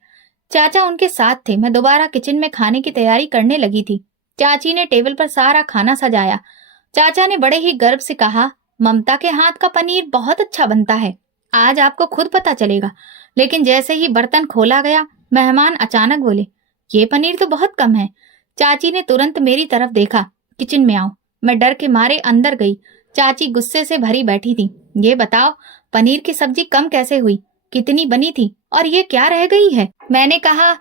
चाचा उनके साथ थे। मैं दोबारा किचन में खाने की तैयारी करने लगी थी। चाची ने टेबल पर सारा खाना सजाया। चाचा ने बड़े ही गर्व से कहा, ममता के हाथ का पनीर बहुत अच्छा बनता है, आज आपको खुद पता चलेगा। लेकिन जैसे ही बर्तन खोला गया, मेहमान अचानक बोले, ये पनीर तो बहुत कम है। चाची ने तुरंत मेरी तरफ देखा, किचन में आओ। मैं डर के मारे अंदर गई। चाची गुस्से से भरी बैठी थी। ये बताओ, पनीर की सब्जी कम कैसे हुई? कितनी बनी थी और ये क्या रह गई है? मैंने कहा,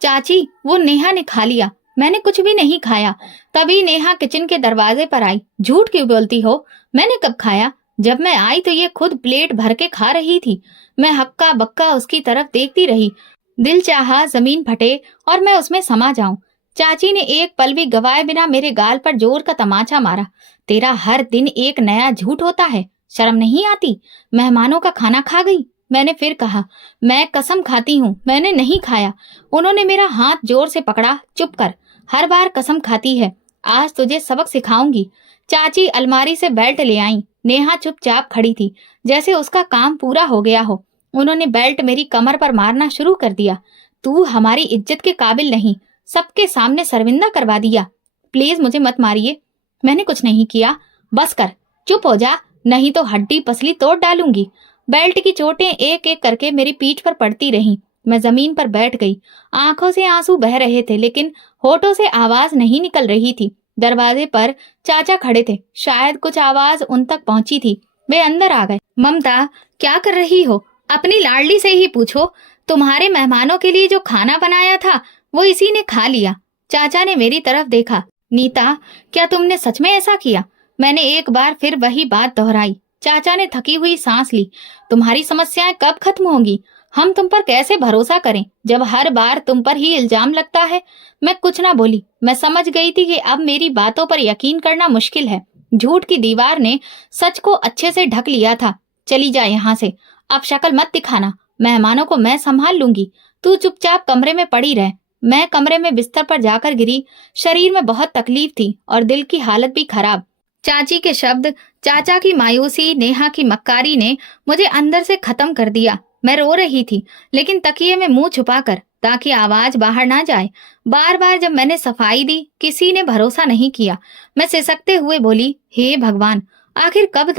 चाची वो नेहा ने खा लिया, मैंने कुछ भी नहीं खाया। तभी नेहा किचन के दरवाजे पर आई। झूठ क्यों बोलती हो? मैंने कब खाया? जब मैं आई तो ये खुद प्लेट भर के खा रही थी। मैं हक्का बक्का उसकी तरफ देखती रही। दिल चाहा जमीन फटे और मैं उसमें समा जाऊं। चाची ने एक पल भी गवाए बिना मेरे गाल पर जोर का तमाचा मारा। तेरा हर दिन एक नया झूठ होता है, शर्म नहीं आती? मेहमानों का खाना खा गई। मैंने फिर कहा, मैं कसम खाती हूँ मैंने नहीं खाया। उन्होंने मेरा हाथ जोर से पकड़ा। चुप कर, हर बार कसम खाती है। आज तुझे सबक सिखाऊंगी। चाची अलमारी से बेल्ट ले आई। नेहा चुपचाप खड़ी थी, जैसे उसका काम पूरा हो गया हो। उन्होंने बेल्ट मेरी कमर पर मारना शुरू कर दिया। तू हमारी इज्जत के काबिल नहीं, सबके सामने शर्मिंदा करवा दिया। प्लीज मुझे मत मारिए, मैंने कुछ नहीं किया। बस कर, चुप हो जा, नहीं तो हड्डी पसली तोड़ डालूंगी। बेल्ट की चोटें एक एक करके मेरी पीठ पर पड़ती रहीं। मैं जमीन पर बैठ गई। आंखों से आंसू बह रहे थे, लेकिन होठों से आवाज नहीं निकल रही थी। दरवाजे पर चाचा खड़े थे, शायद कुछ आवाज उन तक पहुंची थी। वे अंदर आ गए। ममता, क्या कर रही हो? अपनी लाडली से ही पूछो। तुम्हारे मेहमानों के लिए जो खाना बनाया था वो इसी ने खा लिया। चाचा ने मेरी तरफ देखा। नीता, क्या तुमने सच में ऐसा किया? मैंने एक बार फिर वही बात दोहराई। चाचा ने थकी हुई सांस ली। तुम्हारी समस्याएं कब खत्म होंगी? हम तुम पर कैसे भरोसा करें जब हर बार तुम पर ही इल्जाम लगता है? मैं कुछ ना बोली। मैं समझ गई थी कि अब मेरी बातों पर यकीन करना मुश्किल है। झूठ की दीवार ने सच को अच्छे से ढक लिया था। चली जा यहाँ से, अब शक्ल मत दिखाना। मेहमानों को मैं संभाल लूंगी, तू चुपचाप कमरे में पड़ी रह। मैं कमरे में बिस्तर पर जाकर गिरी। शरीर में बहुत तकलीफ थी और दिल की हालत भी खराब। चाची के शब्द, चाचा की मायूसी, नेहा की मक्कारी ने मुझे अंदर से खत्म कर दिया। मैं रो रही थी, लेकिन तकिए में मुंह छुपाकर, ताकि आवाज बाहर ना जाए। बार बार जब मैंने सफाई दी, किसी ने भरोसा नहीं किया। मैं सिसकते हुए बोली, हे भगवान, आखिर कब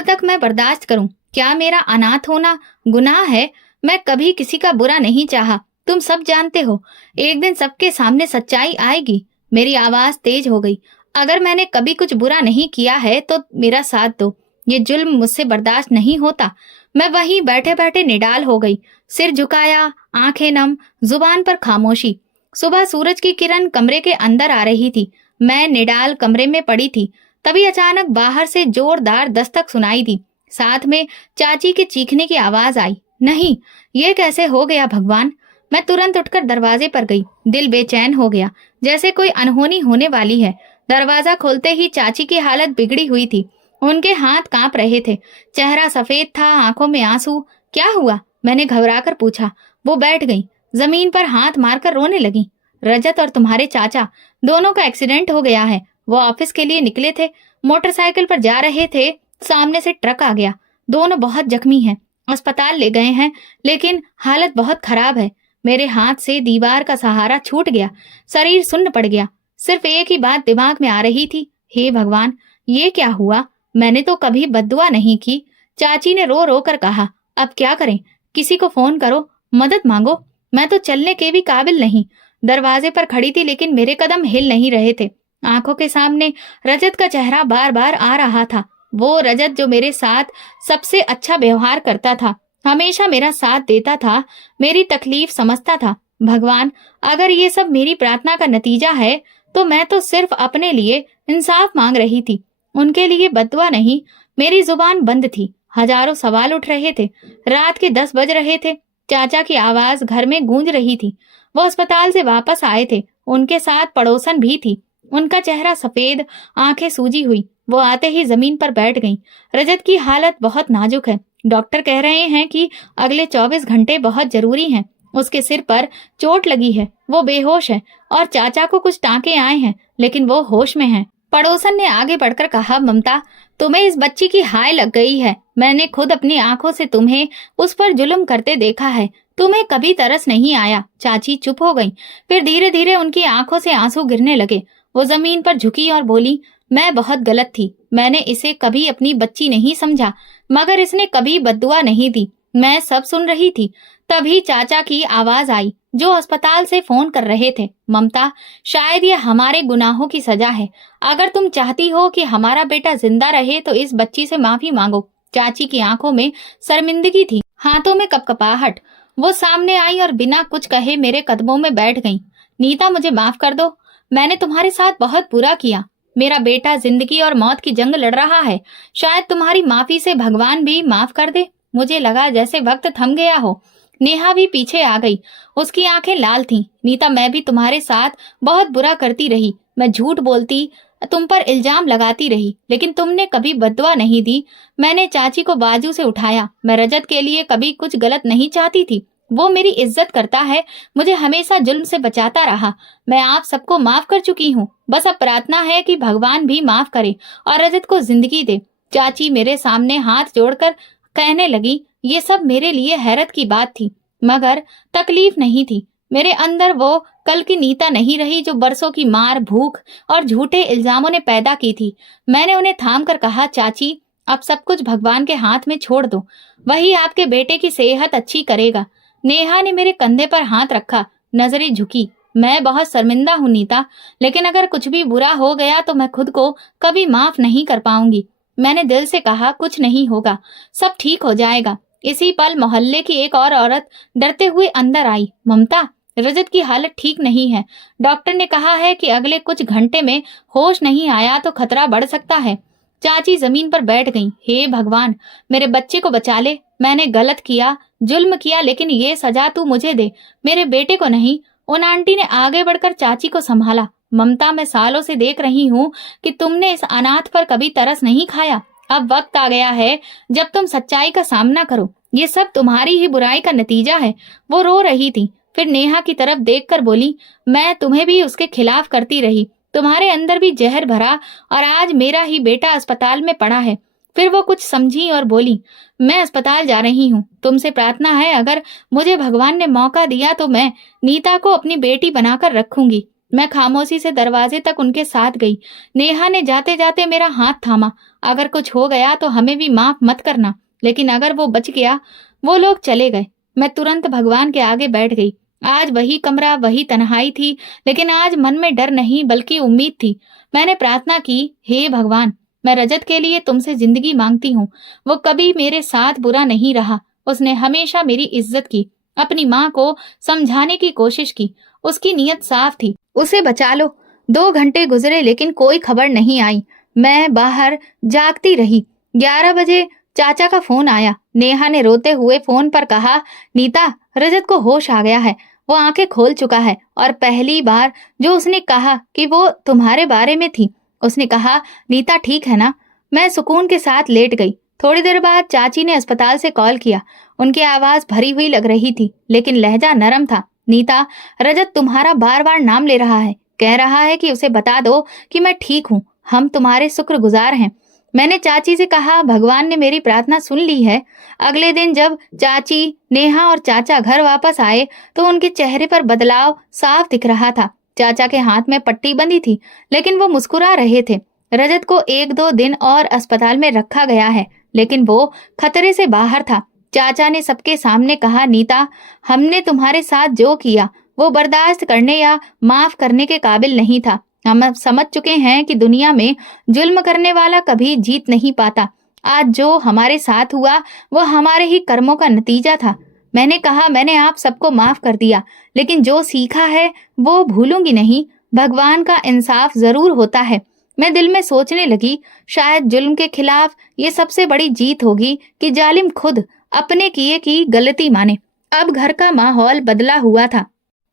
तक मैं बर्दाश्त करूं? क्या मेरा अनाथ होना गुनाह है? मैं कभी किसी का बुरा नहीं चाहा, तुम सब जानते हो। एक दिन सबके सामने सच्चाई आएगी। मेरी आवाज तेज हो गई। अगर मैंने कभी कुछ बुरा नहीं किया है तो मेरा साथ दो। ये जुल्म मुझसे बर्दाश्त नहीं होता। मैं वहीं बैठे बैठे निडाल हो गई। सिर झुकाया, आंखें नम, जुबान पर खामोशी। सुबह सूरज की किरण कमरे के अंदर आ रही थी। मैं निडाल कमरे में पड़ी थी। तभी अचानक बाहर से जोरदार दस्तक सुनाई दी। साथ में चाची के चीखने की आवाज आई। नहीं, ये कैसे हो गया भगवान? मैं तुरंत उठकर दरवाजे पर गई। दिल बेचैन हो गया, जैसे कोई अनहोनी होने वाली है। दरवाजा खोलते ही चाची की हालत बिगड़ी हुई थी। उनके हाथ कांप रहे थे, चेहरा सफेद था, आंखों में आंसू। क्या हुआ? मैंने घबराकर पूछा। वो बैठ गई, जमीन पर हाथ मारकर रोने लगी। रजत और तुम्हारे चाचा दोनों का एक्सीडेंट हो गया है। वो ऑफिस के लिए निकले थे, मोटरसाइकिल पर जा रहे थे, सामने से ट्रक आ गया। दोनों बहुत जख्मी हैं, अस्पताल ले गए हैं, लेकिन हालत बहुत खराब है। मेरे हाथ से दीवार का सहारा छूट गया, शरीर सुन्न पड़ गया। सिर्फ एक ही बात दिमाग में आ रही थी, हे भगवान, ये क्या हुआ? मैंने तो कभी बद्दुआ नहीं की। चाची ने रो रो कर कहा, अब क्या करें? किसी को फोन करो, मदद मांगो। मैं तो चलने के भी काबिल नहीं। दरवाजे पर खड़ी थी, लेकिन मेरे कदम हिल नहीं रहे थे। आंखों के सामने रजत का चेहरा बार बार आ रहा था। वो रजत जो मेरे साथ सबसे अच्छा व्यवहार करता था, हमेशा मेरा साथ देता था, मेरी तकलीफ समझता था। भगवान, अगर ये सब मेरी प्रार्थना का नतीजा है तो मैं तो सिर्फ अपने लिए इंसाफ मांग रही थी, उनके लिए बद्दुआ नहीं। मेरी जुबान बंद थी, हजारों सवाल उठ रहे थे। रात के 10 बज रहे थे। चाचा की आवाज घर में गूंज रही थी। वो अस्पताल से वापस आए थे, उनके साथ पड़ोसन भी थी। उनका चेहरा सफेद, आंखें सूजी हुई। वो आते ही जमीन पर बैठ गईं। रजत की हालत बहुत नाजुक है। डॉक्टर कह रहे हैं कि अगले 24 घंटे बहुत जरूरी हैं। उसके सिर पर चोट लगी है, वो बेहोश है, और चाचा को कुछ टांके आए हैं, लेकिन वो होश में हैं। पड़ोसन ने आगे बढ़कर कहा, ममता, तुम्हें इस बच्ची की हाय लग गई है। मैंने खुद अपनी आंखों से तुम्हें उस पर जुल्म करते देखा है। तुम्हें कभी तरस नहीं आया। चाची चुप हो गई। फिर धीरे धीरे उनकी आंखों से आंसू गिरने लगे। वो जमीन पर झुकी और बोली, मैं बहुत गलत थी। मैंने इसे कभी अपनी बच्ची नहीं समझा, मगर इसने कभी बद्दुआ नहीं दी। मैं सब सुन रही थी। तभी चाचा की आवाज आई, जो अस्पताल से फोन कर रहे थे। ममता, शायद ये हमारे गुनाहों की सजा है। अगर तुम चाहती हो कि हमारा बेटा जिंदा रहे तो इस बच्ची से माफी मांगो। चाची की आंखों में शर्मिंदगी थी, हाथों में कपकपाहट। वो सामने आई और बिना कुछ कहे मेरे कदमों में बैठ गईं। नीता, मुझे माफ कर दो। मैंने तुम्हारे साथ बहुत बुरा किया। मेरा बेटा जिंदगी और मौत की जंग लड़ रहा है। शायद तुम्हारी माफी से भगवान भी माफ कर दे। मुझे लगा जैसे वक्त थम गया हो। नेहा भी पीछे आ गई। उसकी आंखें लाल थीं। नीता, मैं भी तुम्हारे साथ बहुत बुरा करती रही। मैं झूठ बोलती, तुम पर इल्जाम लगाती रही, लेकिन तुमने कभी बद्दुआ नहीं दी। मैंने चाची को बाजू से उठाया। मैं रजत के लिए कभी कुछ गलत नहीं चाहती थी। वो मेरी इज्जत करता है, मुझे हमेशा जुल्म से बचाता रहा। मैं आप सबको माफ कर चुकी हूँ। बस अब प्रार्थना है कि भगवान भी माफ करे और रजत को जिंदगी दे। चाची मेरे सामने हाथ जोड़कर कहने लगी, ये सब मेरे लिए हैरत की बात थी, मगर तकलीफ नहीं थी। मेरे अंदर वो कल की नीता नहीं रही जो बरसों की मार, भूख और झूठे इल्जामों ने पैदा की थी। मैंने उन्हें थाम कर कहा, चाची, अब सब कुछ भगवान के हाथ में छोड़ दो। वही आपके बेटे की सेहत अच्छी करेगा। नेहा ने मेरे कंधे पर हाथ रखा, नजरें झुकी। मैं बहुत शर्मिंदा हूँ नीता, लेकिन अगर कुछ भी बुरा हो गया तो मैं खुद को कभी माफ नहीं कर पाऊंगी। मैंने दिल से कहा, कुछ नहीं होगा, सब ठीक हो जाएगा। इसी पल मोहल्ले की एक और औरत डरते हुए अंदर आई। ममता, रजत की हालत ठीक नहीं है। डॉक्टर ने कहा है कि अगले कुछ घंटे में होश नहीं आया तो खतरा बढ़ सकता है। चाची जमीन पर बैठ गईं। हे भगवान, मेरे बच्चे को बचा ले। मैंने गलत किया, जुल्म किया, लेकिन ये सजा तू मुझे दे, मेरे बेटे को नहीं। उन आंटी ने आगे बढ़कर चाची को संभाला। ममता, मैं सालों से देख रही हूँ कि तुमने इस अनाथ पर कभी तरस नहीं खाया। अब वक्त आ गया है जब तुम सच्चाई का सामना करो। ये सब तुम्हारी ही बुराई का नतीजा है। वो रो रही थी, फिर नेहा की तरफ देखकर बोली, मैं तुम्हें भी उसके खिलाफ करती रही। तुम्हारे अंदर भी जहर भरा और आज मेरा ही बेटा अस्पताल में पड़ा है। फिर वो कुछ समझी और बोली, मैं अस्पताल जा रही हूँ। तुमसे प्रार्थना है, अगर मुझे भगवान ने मौका दिया तो मैं नीता को अपनी बेटी बनाकर रखूंगी। मैं खामोशी से दरवाजे तक उनके साथ गई। नेहा ने जाते जाते मेरा हाथ थामा। अगर कुछ हो गया तो हमें भी माफ मत करना, लेकिन अगर वो बच गया। वो लोग चले गए। मैं तुरंत भगवान के आगे बैठ गई। आज वही कमरा, वही तन्हाई थी, लेकिन आज मन में डर नहीं बल्कि उम्मीद थी। मैंने प्रार्थना की, हे भगवान, मैं रजत के लिए तुमसे जिंदगी मांगती हूँ। वो कभी मेरे साथ बुरा नहीं रहा। उसने हमेशा मेरी इज्जत की, अपनी माँ को समझाने की कोशिश की। उसकी नीयत साफ थी, उसे बचा लो। 2 घंटे गुजरे लेकिन कोई खबर नहीं आई। मैं बाहर जागती रही। 11 बजे चाचा का फोन आया। नेहा ने रोते हुए फोन पर कहा, नीता, रजत को होश आ गया है। वो आंखें खोल चुका है और पहली बार जो उसने कहा कि वो तुम्हारे बारे में थी। उसने कहा, नीता ठीक है ना? मैं सुकून के साथ लेट गई। थोड़ी देर बाद चाची ने अस्पताल से कॉल किया। उनकी आवाज भरी हुई लग रही थी, लेकिन लहजा नरम था। नीता, रजत तुम्हारा बार बार नाम ले रहा है, कह रहा है कि उसे बता दो कि मैं ठीक हूँ। हम तुम्हारे शुक्रगुजार हैं। मैंने चाची से कहा, भगवान ने मेरी प्रार्थना सुन ली है। अगले दिन जब चाची, नेहा और चाचा घर वापस आए तो उनके चेहरे पर बदलाव साफ दिख रहा था। चाचा के हाथ में पट्टी बंधी थी, लेकिन वो मुस्कुरा रहे थे। रजत को 1-2 दिन और अस्पताल में रखा गया है, लेकिन वो खतरे से बाहर था। चाचा ने सबके सामने कहा, नीता, हमने तुम्हारे साथ जो किया वो बर्दाश्त करने या माफ करने के काबिल नहीं था। हम अब समझ चुके हैं कि दुनिया में जुल्म करने वाला कभी जीत नहीं पाता। आज जो हमारे साथ हुआ वो हमारे ही कर्मों का नतीजा था। मैंने कहा, मैंने आप सबको माफ कर दिया, लेकिन जो सीखा है वो भूलूंगी नहीं। भगवान का इंसाफ जरूर होता है। मैं दिल में सोचने लगी, शायद जुल्म के खिलाफ ये सबसे बड़ी जीत होगी कि जालिम खुद अपने किए की गलती माने। अब घर का माहौल बदला हुआ था।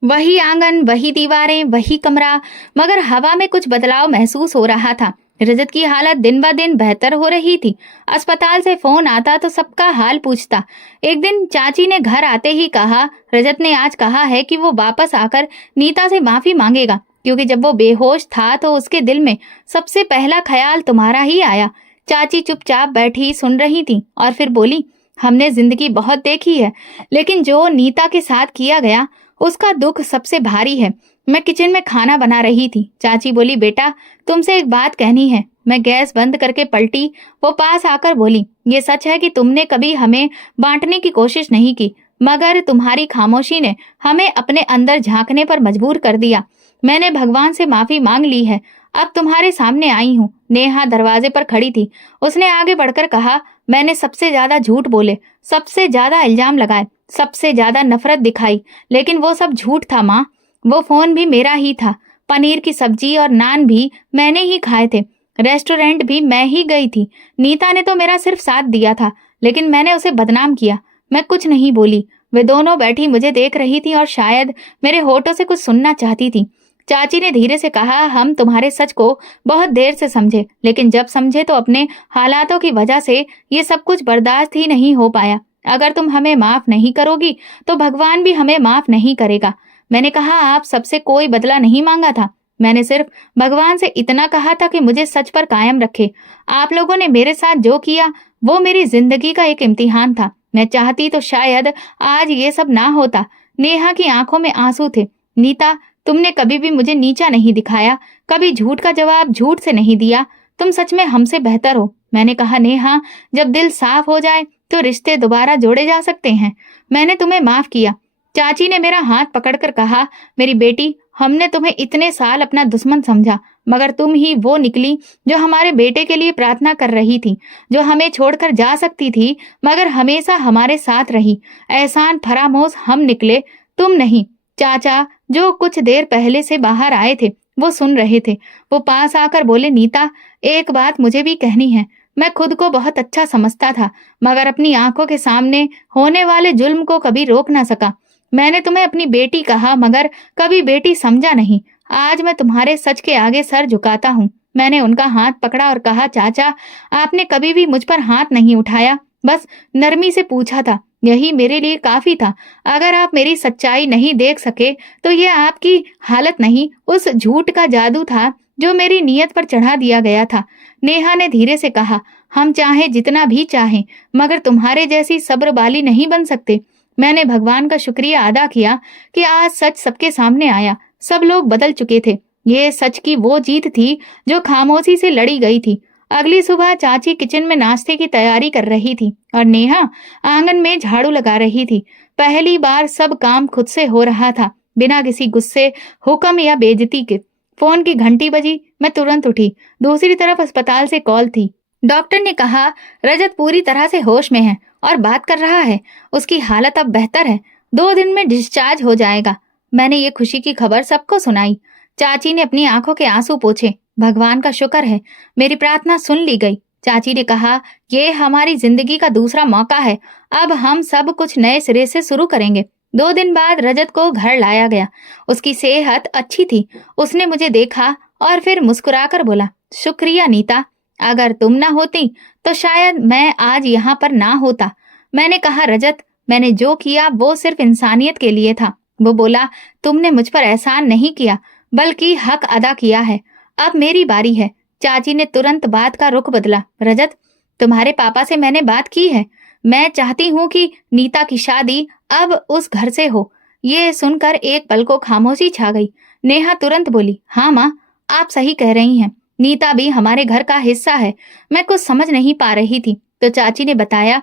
वही आंगन, वही दीवारें, वही कमरा, मगर हवा में कुछ बदलाव महसूस हो रहा था। रजत की हालत दिन ब दिन बेहतर हो रही थी। अस्पताल से फोन आता तो सबका हाल पूछता। एक दिन चाची ने घर आते ही कहा, रजत ने आज कहा है कि वो वापस आकर नीता से माफी मांगेगा, क्योंकि जब वो बेहोश था तो उसके दिल में सबसे पहला ख्याल तुम्हारा ही आया। चाची चुपचाप बैठी सुन रही थी और फिर बोली, हमने जिंदगी बहुत देखी है, लेकिन जो नीता के साथ किया गया उसका दुख सबसे भारी है। मैं किचन में खाना बना रही थी। चाची बोली, बेटा तुमसे एक बात कहनी है। मैं गैस बंद करके पलटी। वो पास आकर बोली, ये सच है कि तुमने कभी हमें बांटने की कोशिश नहीं की, मगर तुम्हारी खामोशी ने हमें अपने अंदर झांकने पर मजबूर कर दिया। मैंने भगवान से माफी मांग ली है, अब तुम्हारे सामने आई हूँ। नेहा दरवाजे पर खड़ी थी। उसने आगे बढ़कर कहा, मैंने सबसे ज्यादा झूठ बोले, सबसे ज्यादा इल्जाम लगाए, सबसे ज्यादा नफरत दिखाई, लेकिन वो सब झूठ था माँ। वो फोन भी मेरा ही था, पनीर की सब्जी और नान भी मैंने ही खाए थे, रेस्टोरेंट भी मैं ही गई थी। नीता ने तो मेरा सिर्फ साथ दिया था, लेकिन मैंने उसे बदनाम किया। मैं कुछ नहीं बोली। वे दोनों बैठी मुझे देख रही थी और शायद मेरे होठों से कुछ सुनना चाहती थी। चाची ने धीरे से कहा, हम तुम्हारे सच को बहुत देर से समझे, लेकिन जब समझे तो अपने हालातों की वजह से ये सब कुछ बर्दाश्त ही नहीं हो पाया। अगर तुम हमें माफ नहीं करोगी तो भगवान भी हमें माफ नहीं करेगा। मैंने कहा, आप सबसे कोई बदला नहीं मांगा था, मैंने सिर्फ भगवान से इतना कहा था कि मुझे सच पर कायम रखे। आप लोगों ने मेरे साथ जो किया वो मेरी जिंदगी का एक इम्तिहान था। मैं चाहती तो शायद आज ये सब ना होता। नेहा की आंखों में आंसू थे। नीता, तुमने कभी भी मुझे नीचा नहीं दिखाया, कभी झूठ का जवाब झूठ से नहीं दिया। तुम सच में हमसे बेहतर हो। मैंने कहा, नेहा, जब दिल साफ हो जाए तो रिश्ते दोबारा जोड़े जा सकते हैं। मैंने तुम्हें माफ किया। चाची ने मेरा हाथ पकड़कर कहा, मेरी बेटी, हमने तुम्हें इतने साल अपना दुश्मन समझा, मगर तुम ही वो निकली जो हमारे बेटे के लिए प्रार्थना कर रही थी, जो हमें छोड़कर जा सकती थी मगर हमेशा हमारे साथ रही। एहसान फरामोश हम निकले, तुम नहीं। चाचा, जो कुछ देर पहले से बाहर आए थे, वो सुन रहे थे। वो पास आकर बोले, नीता, एक बात मुझे भी कहनी है। मैं खुद को बहुत अच्छा समझता था, मगर अपनी आंखों के सामने होने वाले जुल्म को कभी रोक ना सका। मैंने तुम्हें अपनी बेटी कहा, मगर कभी बेटी समझा नहीं। आज मैं तुम्हारे सच के आगे सर झुकाता हूँ। मैंने उनका हाथ पकड़ा और कहा, चाचा, आपने कभी भी मुझ पर हाथ नहीं उठाया, बस नरमी से पूछा था, यही मेरे लिए काफी था। अगर आप मेरी सच्चाई नहीं देख सके तो ये आपकी हालत नहीं, उस झूठ का जादू था जो मेरी नीयत पर चढ़ा दिया गया था। नेहा ने धीरे से कहा, हम चाहे जितना भी चाहें, मगर तुम्हारे जैसी सब्र वाली नहीं बन सकते। मैंने भगवान का शुक्रिया अदा किया कि आज सच सबके सामने आया। सब लोग बदल चुके थे। ये सच की वो जीत थी जो खामोशी से लड़ी गई थी। अगली सुबह चाची किचन में नाश्ते की तैयारी कर रही थी और नेहा आंगन में झाड़ू लगा रही थी। पहली बार सब काम खुद से हो रहा था, बिना किसी गुस्से, हुक्म या बेइज्जती के। फोन की घंटी बजी। मैं तुरंत उठी। दूसरी तरफ अस्पताल से कॉल थी। डॉक्टर ने कहा, रजत पूरी तरह से होश में है और बात कर रहा है। उसकी हालत अब बेहतर है, 2 दिन में डिस्चार्ज हो जाएगा। मैंने ये खुशी की खबर सबको सुनाई। चाची ने अपनी आंखों के आंसू पोंछे। भगवान का शुक्र है, मेरी प्रार्थना सुन ली गई। चाची ने कहा, ये हमारी जिंदगी का दूसरा मौका है। अब हम सब कुछ नए सिरे से शुरू करेंगे। 2 दिन बाद रजत को घर लाया गया। उसकी सेहत अच्छी थी। उसने मुझे देखा और फिर मुस्कुराकर बोला, शुक्रिया नीता, अगर तुम ना होती तो शायद मैं आज यहाँ पर ना होता। मैंने कहा, रजत, मैंने जो किया वो सिर्फ इंसानियत के लिए था। वो बोला, तुमने मुझ पर एहसान नहीं किया, बल्कि हक अदा किया है। अब मेरी बारी है। चाची ने तुरंत बात का रुख बदला। रजत, तुम्हारे पापा से मैंने बात की है। मैं चाहती हूँ कि नीता की शादी अब उस घर से हो। ये सुनकर एक पल को खामोशी छा गई। नेहा तुरंत बोली, हाँ माँ, आप सही कह रही हैं। नीता भी हमारे घर का हिस्सा है। मैं कुछ समझ नहीं पा रही थी तो चाची ने बताया,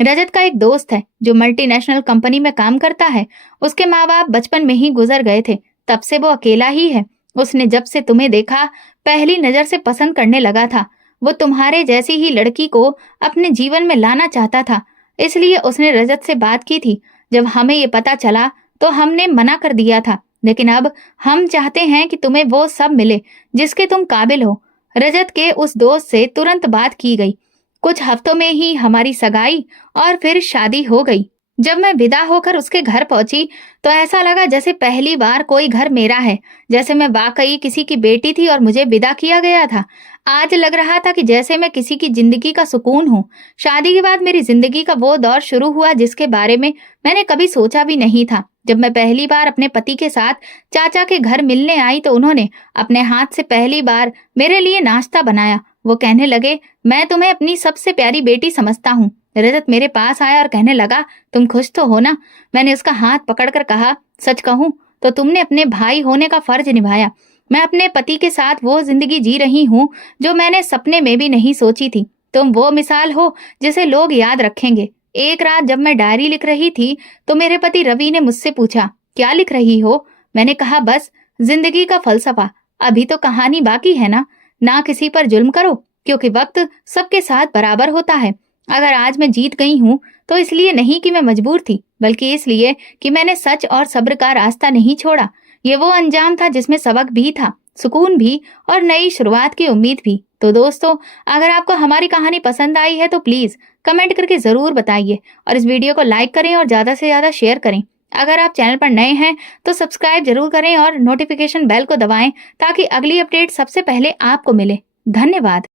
रजत का एक दोस्त है जो मल्टीनेशनल कंपनी में काम करता है। उसके माँ बाप बचपन में ही गुजर गए थे, तब से वो अकेला ही है। उसने जब से तुम्हें देखा, पहली नजर से पसंद करने लगा था। वो तुम्हारे जैसी ही लड़की को अपने जीवन में लाना चाहता था, इसलिए उसने रजत से बात की थी। जब हमें ये पता चला तो हमने मना कर दिया था, लेकिन अब हम चाहते हैं कि तुम्हें वो सब मिले जिसके तुम काबिल हो। रजत के उस दोस्त से तुरंत बात की गई। कुछ हफ्तों में ही हमारी सगाई और फिर शादी हो गई। जब मैं विदा होकर उसके घर पहुंची तो ऐसा लगा जैसे पहली बार कोई घर मेरा है, जैसे मैं वाकई किसी की बेटी थी और मुझे विदा किया गया था। आज लग रहा था कि जैसे मैं किसी की जिंदगी का सुकून हूँ। शादी के बाद मेरी जिंदगी का वो दौर शुरू हुआ जिसके बारे में मैंने कभी सोचा भी नहीं था। जब मैं पहली बार अपने पति के साथ चाचा के घर मिलने आई तो उन्होंने अपने हाथ से पहली बार मेरे लिए नाश्ता बनाया। वो कहने लगे, मैं तुम्हें अपनी सबसे प्यारी बेटी समझता हूँ। रजत मेरे पास आया और कहने लगा, तुम खुश तो हो ना? मैंने उसका हाथ पकड़कर कहा, सच कहूँ तो तुमने अपने भाई होने का फर्ज निभाया। मैं अपने पति के साथ वो जिंदगी जी रही हूँ जो मैंने सपने में भी नहीं सोची थी। तुम वो मिसाल हो जिसे लोग याद रखेंगे। एक रात जब मैं डायरी लिख रही थी तो मेरे पति रवि ने मुझसे पूछा, क्या लिख रही हो? मैंने कहा, बस जिंदगी का फलसफा। अभी तो कहानी बाकी है ना किसी पर जुल्म करो, क्योंकि वक्त सबके साथ बराबर होता है। अगर आज मैं जीत गई हूँ तो इसलिए नहीं कि मैं मजबूर थी, बल्कि इसलिए कि मैंने सच और सब्र का रास्ता नहीं छोड़ा। ये वो अंजाम था जिसमें सबक भी था, सुकून भी और नई शुरुआत की उम्मीद भी। तो दोस्तों, अगर आपको हमारी कहानी पसंद आई है तो प्लीज कमेंट करके जरूर बताइए और इस वीडियो को लाइक करें और ज्यादा से ज्यादा शेयर करें। अगर आप चैनल पर नए हैं तो सब्सक्राइब जरूर करें और नोटिफिकेशन बेल को दबाएं ताकि अगली अपडेट सबसे पहले आपको मिले। धन्यवाद।